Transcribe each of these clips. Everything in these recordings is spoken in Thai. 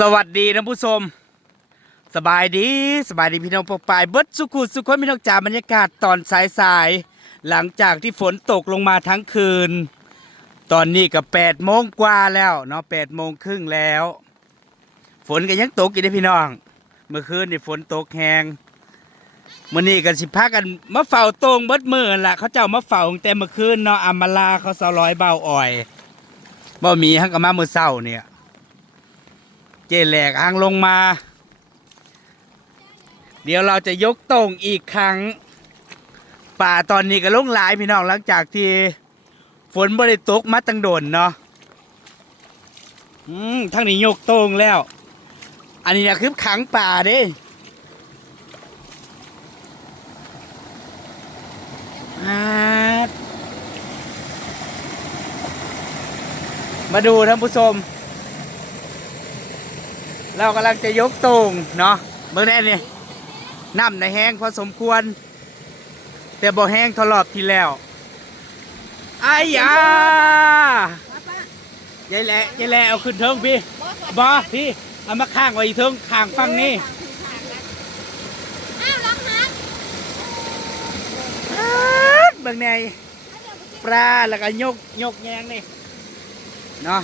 สวัสดีนะผู้ชม สบายดีสบายดีพี่น้องปกปายเบิดสุขุสุขคนพี่น้องจ๋าบรรยากาศตอนสายๆหลังจากที่ฝนตกลงมาทั้งคืน ตอนนี้ก็แปดโมงกว่าแล้วเนาะแปดโมงครึ่งแล้ว ฝนก็ยังตกอยู่เด้พี่น้อง เมื่อคืนนี่ฝนตกแหงมื่อนี้กันสิพากันมาเฝ้าตรงเบิดมือนั่นล่ะ เขาเจ้ามาเฝ้าตั้งแต่เมื่อคืนเนาะอามาลาเขาเสาร้อยเบาอ่อยบ่มีฮังก็มาเมื่อเช้าเนี่ย เจแหลกหางลงมา เดี๋ยวเราจะยกตรงอีกครั้ง ป่าตอนนี้ก็ลงหลายพี่น้องหลังจากที่ ฝนบริตกมาตั้งโดนเนาะอืมทั้งนี้ยกตรงแล้ว อันนี้นะคือขังป่าเด้มาดูท่านผู้ชม เรากำลังจะยกตรงเนาะเมื่อแน่นี่น้ำในแห้งพอสมควร แต่บ่แห้งทอรอบทีแล้วอายายายแหละยายแหละเอาขึ้นเทิงพี่บอพี่เอามาข้างไว้อีเทิงข้างฟังนี่อ้าวลังหักอ๊าดเบิ่งในปลาแล้วก็ยกยกแยงนี่เนาะ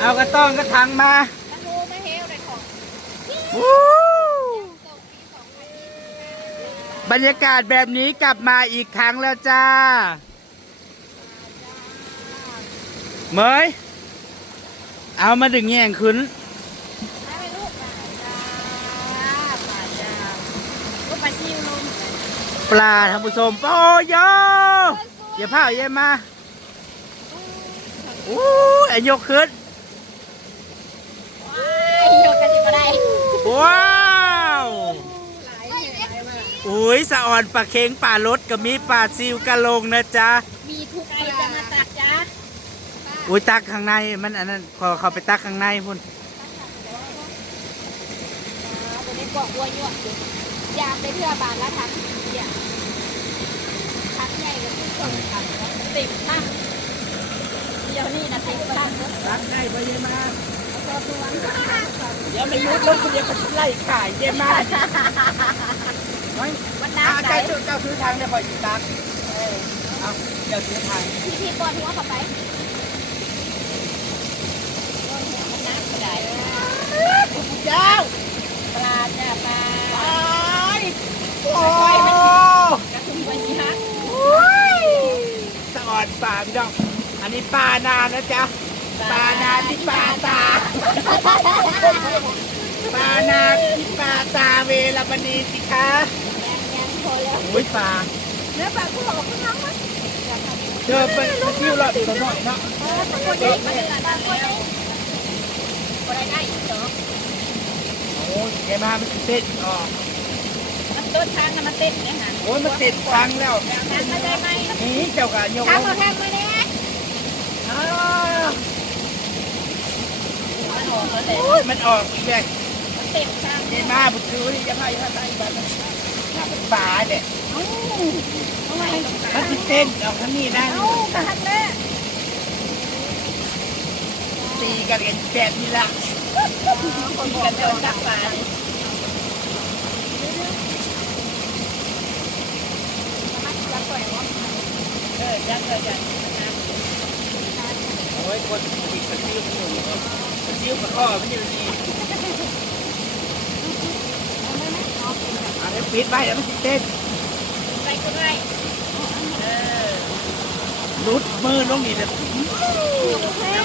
เอากระต้องกระถังมาบรรยากาศแบบนี้กลับมาอีกครั้งแล้วจ้าเมยเอามาดึงแย่งขึ้นปลาท่านผู้ชมโอ้ยอย่าพาอย่ามาอู้ไอ้ยกขึ้น โยกกันจะมาได้ว้าวหลายหลายมากอุ้ยสะอ่อนปลาเค็งปลารสก็มีปลาซิวกะลงนะจ๊ะมีทุกไอจะมาตัดจ้าอุ้ยตักข้างในมันอันนั้นขอเขาไปตักข้างในพุ่นตัวนี้กล่องวัวยั่วยามไปเทื่อบานละทันอย่าทันใหญ่กับที่ส่งกันติ่มตั้งเดี๋ยวนี้นะติ่มตั้งตักได้ไปเยมาตัวตัว เดี๋ยวมันรุดลงคนเดียวก็ไล่ขายเยมาเฮ้ยวันอ่าน้ำไหนเจ้าเจ้าซื้อทางได้พอจิตักเอาเจ้าซื้อทางพี่พี่ปอนหัวเข้าไปปอนหัวมันน้ำกระไดเจ้าปลาจ้าปลาโอ้ยกระทุ่มวันนี้ฮะสะออนป่าพี่น้องอันนี้ปลานานะจ๊ะปลานาที่ปลาตา ปานาที่ปาตาเวลามณีสิคะโอ้ยปลาเนื้อปลาคุณหลอกคุณน้องมั้ยเจอเป็นคิวรอบตัวหน่อยนาะคนใหญ่ตาคนใหญ่คนใหญ่ได้อีกเหรอโอ้ยแกมามันเต้นอ๋อมันต้นทางมันเต้นเนี่ยฮะโอ้ยมันเต้นฟังแล้วทางมาได้ไหมนี่เจ้ากะยกทางมางทางมาเนี่ย อ้าวมันออกแล้วแต่โอ้ยมันออกอีกเลยมันเต้นทางแกมาบุตรนี่ยังไงฮะได้บ้านน่าเป็นปลาเนี่ยเอ้าทำไมมันสิเต้นออกทางนี้ได้เอ้ากระหันแม่ตีกันกันแบบนี้ละคนกันเดินจับปลาเออจับเลยจับโอ้ยคนตีกระซิวอยู่กระ ซิวกระข้อไม่อยู่ดีอะไรปิดไว้แล้วมันสิเต้นไปก็ได้เออรุดมือลงนี่เลย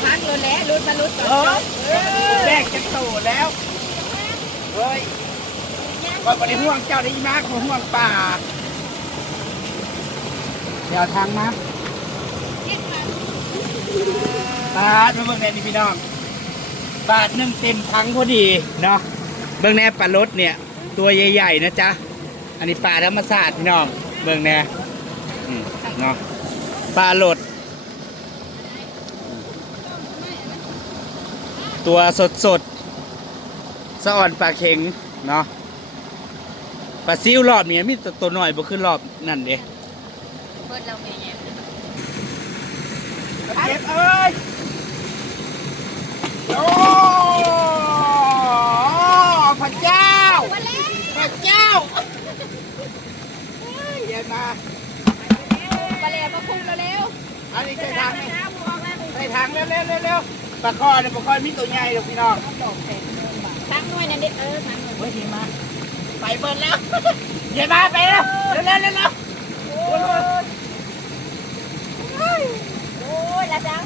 พักเลยแล้วรุดมารุดก่อนแรกจะโตแล้วเฮ้ยว่าบ่ได้ห่วงเจ้าได้มากห่วงป่าเดี๋ยวทางมาบาทมาเบิ่งแน่นี่พี่น้อง บาทหนึ่งเต็มพังพอดีเนาะเบิ่งแน่ปลารสเนี่ย ตัวใหญ่ๆนะจ๊ะ อันนี้ปลาธรรมศาสตร์พี่น้องเบิ่งแน่เนาะปลาหลด ตัวสดสดๆสะอ่อนปลาเข็งเนาะปลาซิวรอบนี้มีต่ตัวหน่อยบ่ขึ้นรอบนั่นเด้เปิดเราเมยเก็บเอ้ยเอ โอ้พ ระเจ้ามาแล้วพระเจ้าเฮ้ยเย็นมามาแล้วมาคุ้มเร็วอันนี้ใส่ทางนี่น้ำออกแล้วใส่ทางเร็วเร็วเร็วเร็วปลาคอเนี่ยปลาคอมีตัวใหญ่เดี๋ยวพี่น้องทั้งหน่วยนั่นเด็กเออทั้งหน่วยเฮ้ยเย็นมาไปเบิร์แล้วเย็นมาไปแล้วเร็วเร็วเร็วเร็วโอ้ยโอ้ยละจ้า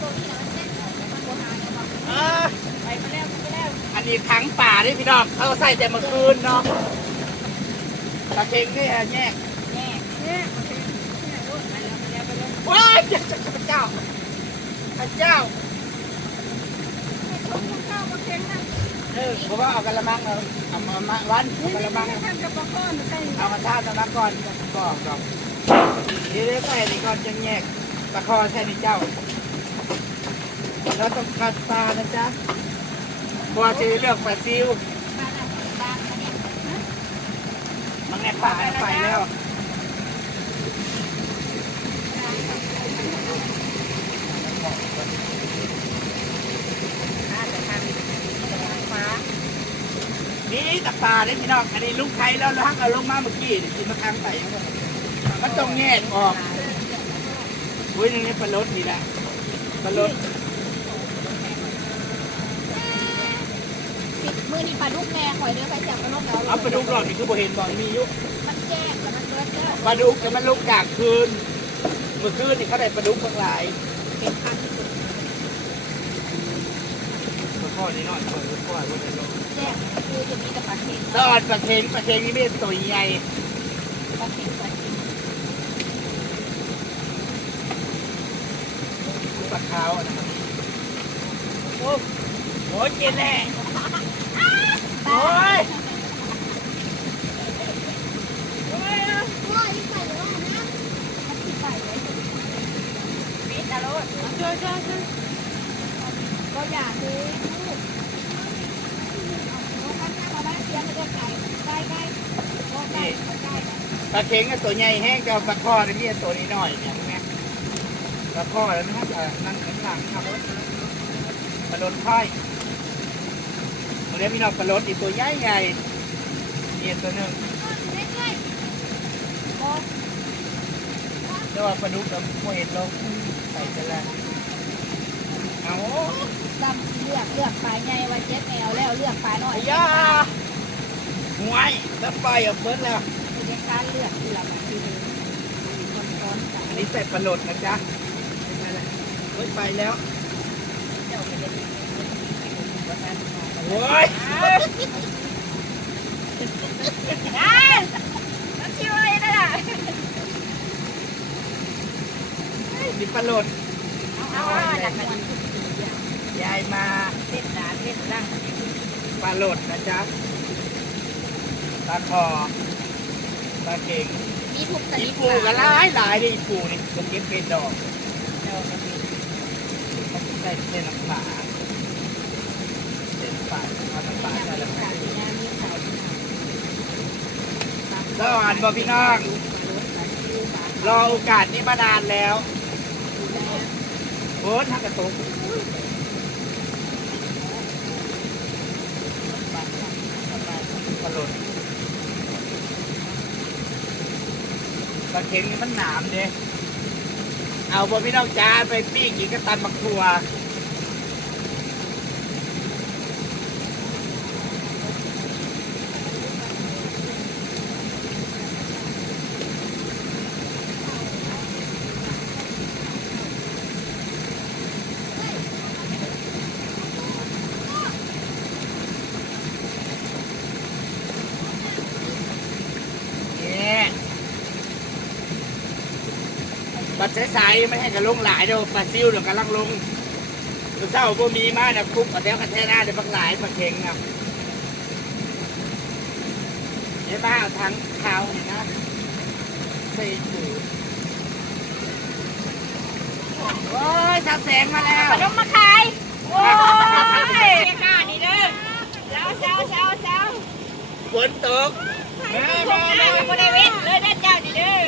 ตัวนี้นะมันแน่นมันโบราณเนี่ยบอกเออไปมาแล้ว ไปแล้วอันนี้ถังป่าด้วยพี่น้องเขาใส่แต่เมื่อคืนเนาะตะเค็งนี่แยกแน่แน่ไปแล้วไปแล้วไปแล้วว้ายเจ้าพระเจ้าเจ้าเออเพราะว่าเอากระมังเอาเอามาวันกระมังเอามาท่าตะนักก่อนก่อนก่อนเดี๋ยวเดี๋ยวใส่นี่ก่อนจะแยกตะคอใช่นี่เจ้าแล้วต้องกัดปลานะจ๊ะ เพราะว่าจะเลือกปลาซิวมันแง่ปลาไปแล้วน่าจะทำฟ้านี่ตะปลาเลยพี่น้อง อันนี้ลุงไข่แล้วล้างเอาลงมาเมื่อกี้นี่กินมะขามใส่มันต้องแยกออกอุ้ยนี่ปลาลดนี่แหละปลาลด ปิดมื อนี่ปลาดุกแม่ข่อยเด้อไปจับปลาดุกแล้วเอาปลาดุกรอบนี่คือบ่เห็นบ่มีอยู่มันแจ้งแล้วมันเบิดเด้อปลาดุกแต่มันลุกกลางคืน เมื่อคืนนี่เขาได้ปลาดุกบางหลายเก็บพันที่สุดพ่อนี่น้อยพ่อพ่อว่าจะลงแจ้งคือจะมีแต่ปลาเค็งตอนปลาเค็งปลาเค็งนี่ไม่ตัวใหญ่ปลาเค็งปลาเค็งปลาขาวอะนะครับโอ้โหเจ็บแน่โอ้ย ปลาเอาข้างหน้ามาบ้านเสียงมันจะไก่ไก่ไก่ก็ไก่ไก่ปลาเค็งก็ตัวใหญ่แห้งแต่ปลาคอนี่มีตัวนี้น้อยเนี่ยแม่ปลาคอแล้วนะนั่นข้างหลังครับปลาโดนไข่ ตัวนี้พี่น้องปลาโดนอีกตัวใหญ่ใหญ่เนี่ยตัวหนึ่งแต่ว่าปลาดุกเราไม่เห็นเราใส่ไปแล้วเอาลำเลือกเลือกปลาใหญ่ว่าเจ็ดแมวแล้วเลือกปลาน้อยไอ้ยาหวยแล้วไปอะเบิ้ลแล้วเป็นการเลือกที่เรามาที่นี่คนซ้อนกันอันนี้ใส่ปลาโหลดนะจ๊ะเป็นไงล่ะเฮ้ยไปแล้วเจ้าไปเด็ดโอ้ยได้แล้วชิวอะไรนั่นอะ มีปลาโหลดเอาหลักกันยายมาเด็ดดาเด็ดดังปลาโหลดนะจ๊ะปลาคอปลาเก่งมีทุกชอีนิปูก็หลายหลายดิอีปูนี่ก็เก็บเป็นดอกเจ้าก็มีเขาใส่เส้นน้ำปลา นน้ำปลาเอาน้ำปลาใส่แล้วขาวมีน้ำมีขาวสวัสดีพี่น้อง รอโอกาสนี้มานานแล้วโอ้ทางกระตุกปลาโหลดเค็งนี่มันหนามเด้เอาบ่พี่น้องจ้าไปปิ้กินกระตันบักทัวเนี่ย ปัดสๆไม่ให้กระลงหลายเดี๋ยวปลาซิวเดี๋ยวกำลังลงเศร้าบ่มีมาเนี่ยคุกเอาแถวกระแทหน้าเดี๋ยวบักหลายปลาเค็งอะเดี๋ยวมาเอาทางเท้าเนี่ยนะใส่ถุงโอ้ยชับแสงมาแล้วขนมมาขายโอ้ยค่ะนี่เด้อเช้าเช้าเช้าเช้าฝนตกแม่แม่แม่อยู่บริเวณเลยนะเจ้านี่เด้อ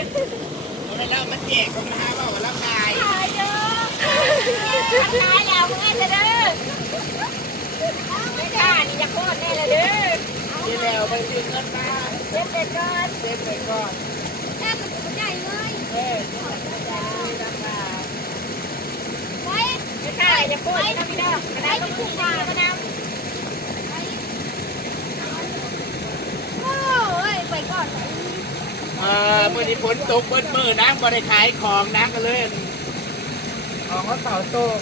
แล้วมันแจกคนมาหาบอกว่าเราขายขายเด้อขายแล้วมึงไอ้เด้อไม่กล้านี่จะโคตรแน่เลยเด้อที่แล้วไปซื้อเงินมาเจ็บเด็ดก่อนเซ็นไปก่อนแค่มันใหญ่เลยเออราคาไว้ไม่กล้าจะโคตรนะพี่น้อกระดาษก็พุ่งมาก็นำโอ้ยไปก่อน เอ่อมื่อนี้ฝนตกเบิ้มือนะบ่ได้ขายของนะก็เลยของเขาเต่าต้ม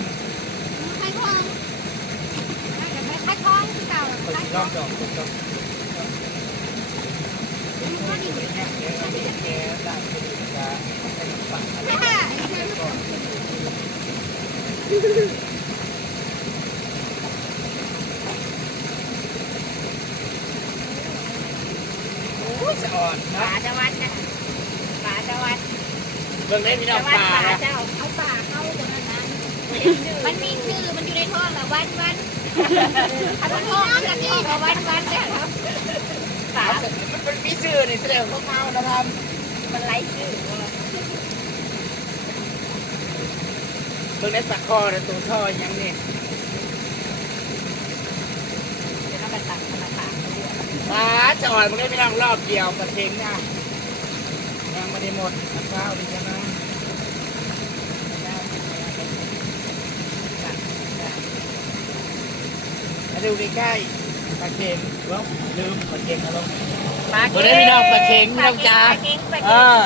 ใครคลองใครคลองที่เก่าเปิดรอบดอกเปิดรอบเนี่ยเดี๋ยวเอา ไปแกะได้ไปดูจะให้ปักอะไรก่อนโอ้ยจะอ่อนป่านะจะวัดนะป่าจะวัดเบิ่งได้พี่น้จะองวัดป่าป่านะเจ้าเอาป่าเข้าตรงนั้นนะมันมีชื่อมันอยู่ในท่อละวันวันอันนั้นท่อมันจะท่อละวันวันเนี่ยครับป่ามันเป็นพี่ชื่อนี่แสดงว่าเขาเมานะครับมันไร้ชื่อเบิ่งได้ปากคอนะตัวท่อยังนี่จะต้องไปตัดธนาคาร มาจะอ่อนมันได้พี่น้องรอบเดียวกระเทงนะยังไม่ได้หมดมะพร้าวดีใช่ไหมมาดูใกล้ๆปลาเค็งลบลืมปลาเค็งนะลบปลาบ่ได้พี่น้องปลาเค็งพี่น้องจ๋าเออ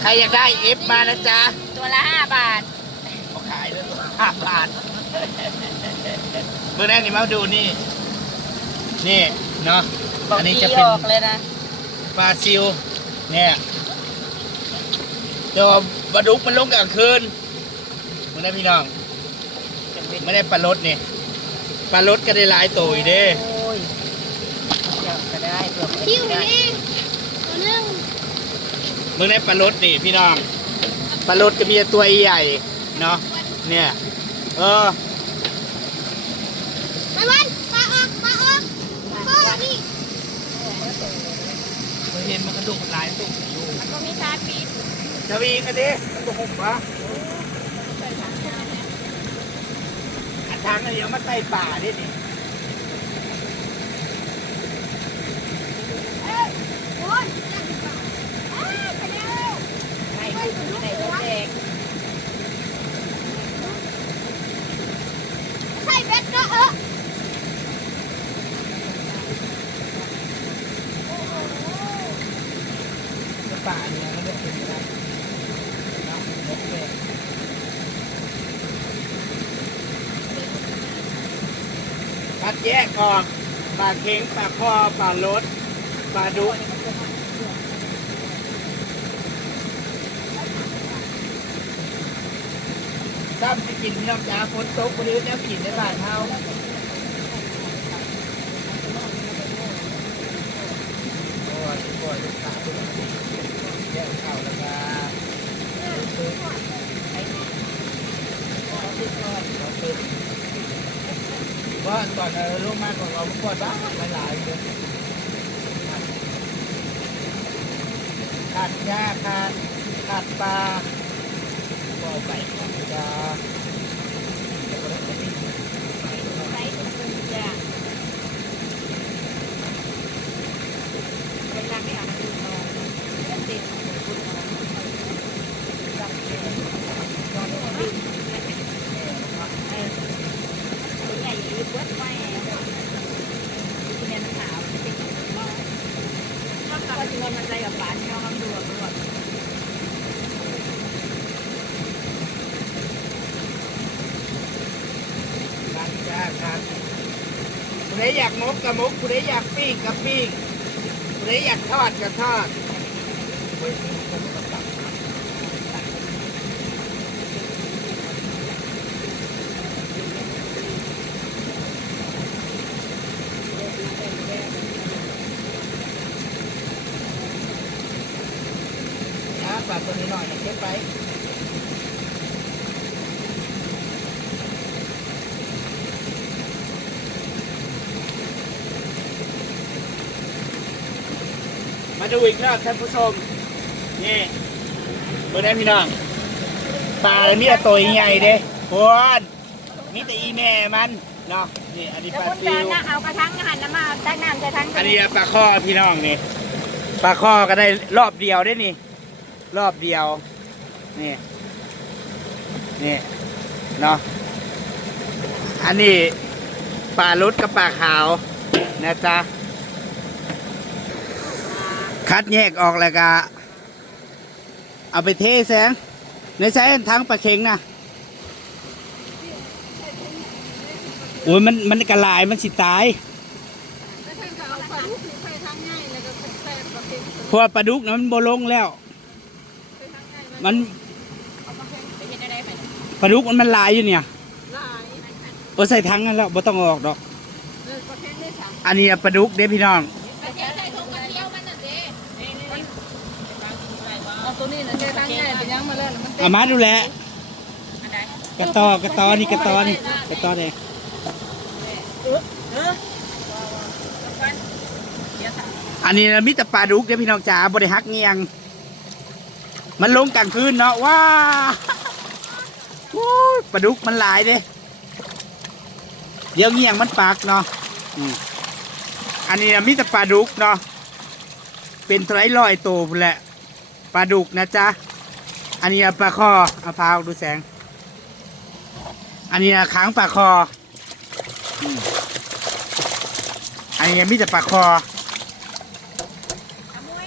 ใครอยากได้เอฟมานะจ๊ะ ตัวละห้าบาทเขาขายเลยห้าบาท เมื่อแรกนี่มาดูนี่ นี่เนาะ อันนี้จะเป็นออกเลยนะปลาซิว เนี่ยตัวปลาดุกมันลงกลางคืนมึงได้พี่น้อง ไม่ได้ปลารสนี่ปลารสก็ได้หลายตัวอีกเด้โอ้ยเดี๋ยวจะได้เผื่อไม่คิวได้นี่ตัวนึงมึงได้ปลารสนี่พี่น้องปลารสก็มีแต่ตัวใหญ่ เนาะ เนี่ย เออ ไปวันมาออกมาออกก็นี่มึงเห็นมันกระดูกหลายตัวอยู่มันก็มีชาร์จปีดทวีกันดิมันตัวห่มวะอันทางนี้เดี๋ยวมาใส่ป่าดินี่โอ้ยไม่ไม่ได้ตัวแดงใส่เบ็ดเนาะเออ ป่าเนี่ยมันจะเป็นอะไรเนาะนกเป็ดคัดแยกออกปลาเค็งปลาคอปลารสปลาดุซ้ำจะกินพี่น้อจ๋าฝนตกบริเวณแล้วกินในบ้านเฮาโอ้ยโอ้ยลูกค้าลูกค้าแยกเข้าแล้วก็ว่าต อนเราลงมาของเราเมื่อก่อนบ้างหลายๆเลยขาดหญ้าขาดขาดปลาบ่อไปขาดปลา ใช้เป็นตัวอย่างเป็นรักไม่อาจดูมองเป็นติดของคุณมองจับเองนอนดึงเออตัวใหญ่ยืดวัดไว้ที่เนี่ยขาวติดนอกจากจะเงินมันใจกับบ้านที่เราทำดูตลอด ขาดจ้าขาดผู้ใดอยากมกกับมกผู้ใดอยากปิ้งกับปิ้งผู้ใดอยากทอดกับทอดนะปลาตัวนี้หน่อยนะเก็บไป มาดูอีกรอบท่านผู้ชม นี่เบอร์ได้พี่น้อง ปลาเลยมีแต่ตัวใหญ่เด้พวนมีแต่อีแม่มันเนาะ นี่อันนี้แล้วปลาคุณซิจะวนะเอากระทังอาหารน้ำมาตักน้ำใส่ทังอันนี้ปลาข้อพี่น้องนี่ ปลาข้อก็ได้รอบเดียวได้นี่ รอบเดียว นี่ นี่เนาะ อันนี้ปลาลุดกับปลาขาวนะจ๊ะ คัดแยกออกแล้วก็เอาไปเทแสงในใช้ทั้งปลาเค็งนะโอ้ยมันมันกระลายมันสิตายเพราะว่าปลาดุกนะมันโบลงแล้ว มันไปเห็นอะไรไปปลาดุกมันมันลายอยู่เนี่ยโอ้ใส่ทั้งนั้นแล้วบ่ต้องเอาออกดอก อันนี้ปลาดุกเด้พี่น้อง เอาตัวนี้นะเจ๊ตั้งง่ายไปยังมาแล้วนะมันเต็เอามาดูแลอันใดกระตอกระตอนี่กระตอนี่กระตอแดงอันนี้นะมิตรปลาดุกเด้พี่น้องจ๋าบริฮักเงียง มันลงกลางคืนเนาะว้าโอ้ยปลาดุกมันหลายเด้เดี๋ยวเงียงมันปากเนาะอืมอันนี้นะมิตรปลาดุกเนาะ เป็นไตรลอยโตพุ่นแหละปลาดุกนะจ๊ะ อันนี้ปลาคอเอาพาวดูแสง อันนี้ค้างปลาคออืมอันนี้มีแต่ปลาคอ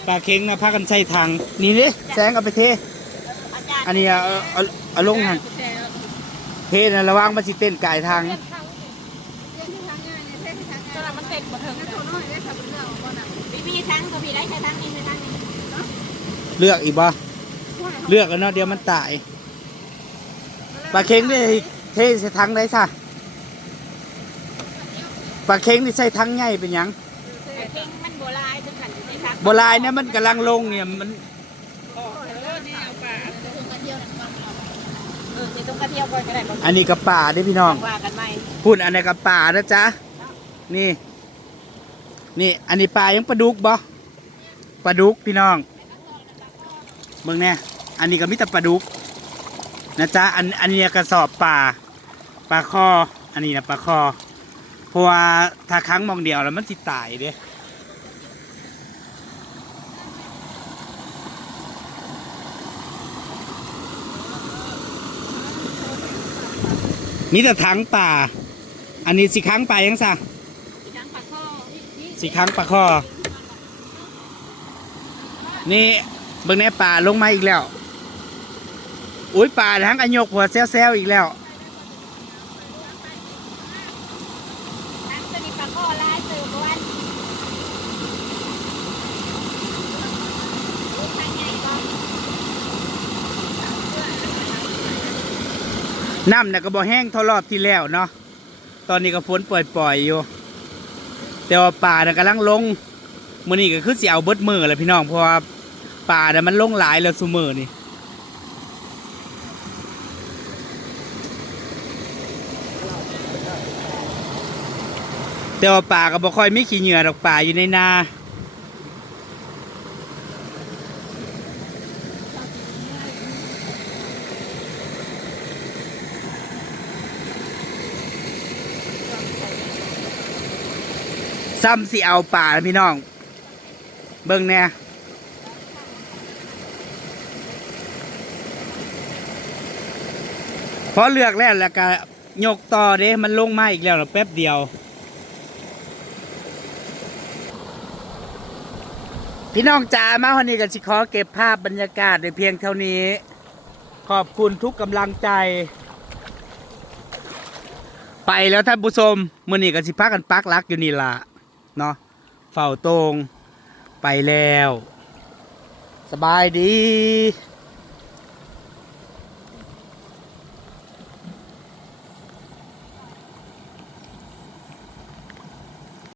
ปลาเค็งนะพากันใส่ถังนี่นี่แสงเอาไปเทสอันนี้เอาเอาเอาลงหันเทนะระวังมันสิเต้นกายทางตัวละมันเต็มหมดถึงพี่พี่ทั้งตัวพี่ได้ใช้ทั้งนี่ใช้ทั้งนี่ เลือกอีกบ่เลือกกันเนาะเดี๋ยวมันตายปลาเค็งนี่เทใส่ถังได้ซะปลาเค็งนี่ใส่ถังใหญ่เป็นหยังแต่เพ่งมันโบราณถึงกันในทักโบราณเนี่ยมันกำลังลงเนี่ยมันเออใส่ถุงกระเทียวก่อนก็ได้บ่อันนี้กับป่าเด้อพี่น้องว่ากันใหม่พูดอันนี้กับป่านะจ๊ะนี่ นี่ อันนี้ปลายังปลาดุกบ่ปลาดุกพี่น้อง เบิ่งแน่อันนี้ก็มิตรปลาดุกนะจ๊ะอันอันนี้กระสอบป่าปลาคอ อันนี้นะปลาคอ เพราะว่าถ้าครั้งมองเดียวแล้วมันสิตายเด้มีแต่ถังป่า อันนี้สิครั้งป่ายังซะทั้งปลาข้อสี่ครั้งปลาคอ นี่ เบิ่งในป่าลงมาอีกแล้วอุ้ยป่าทั้งอันยกหัวแซวๆอีกแล้วทั้งตัวนี้ปลาข้อลายเติมวันทางใหญ่ก็น้ำเนี่ยก็บ่แห้งเท่ารอบที่แล้วเนาะ ตอนนี้ก็ฝนปล่อยๆอยู่ แต่ว่าป่าเนี่ยกำลังลงมื้อนี้ก็คือสิเอาเบิดมือแหละพี่น้องเพราะว่า ป่าเนี่ยมันล่งหลายแล้วซุมือนี่แต่ว่าป่าก็บ่ค่อยมีขี้เหงื่อดอกป่าอยู่ในนาซ้ำสิเอาป่านะพี่น้อง เบิ่งแน่ อเลือกแล้วแล้วก็ยกต่อเด้มันลงมาอีกแล้วแป๊บเดียว พี่น้องจ๋ามาวันนี้กันสิขอเก็บภาพบรรยากาศในเพียงเท่านี้ ขอบคุณทุกกำลังใจ ไปแล้วท่านผู้ชมมื่อนี้ก็สิพากันปักลักอยู่นี่ละเนาะเฝ้าตรงไปแล้ว สบายดี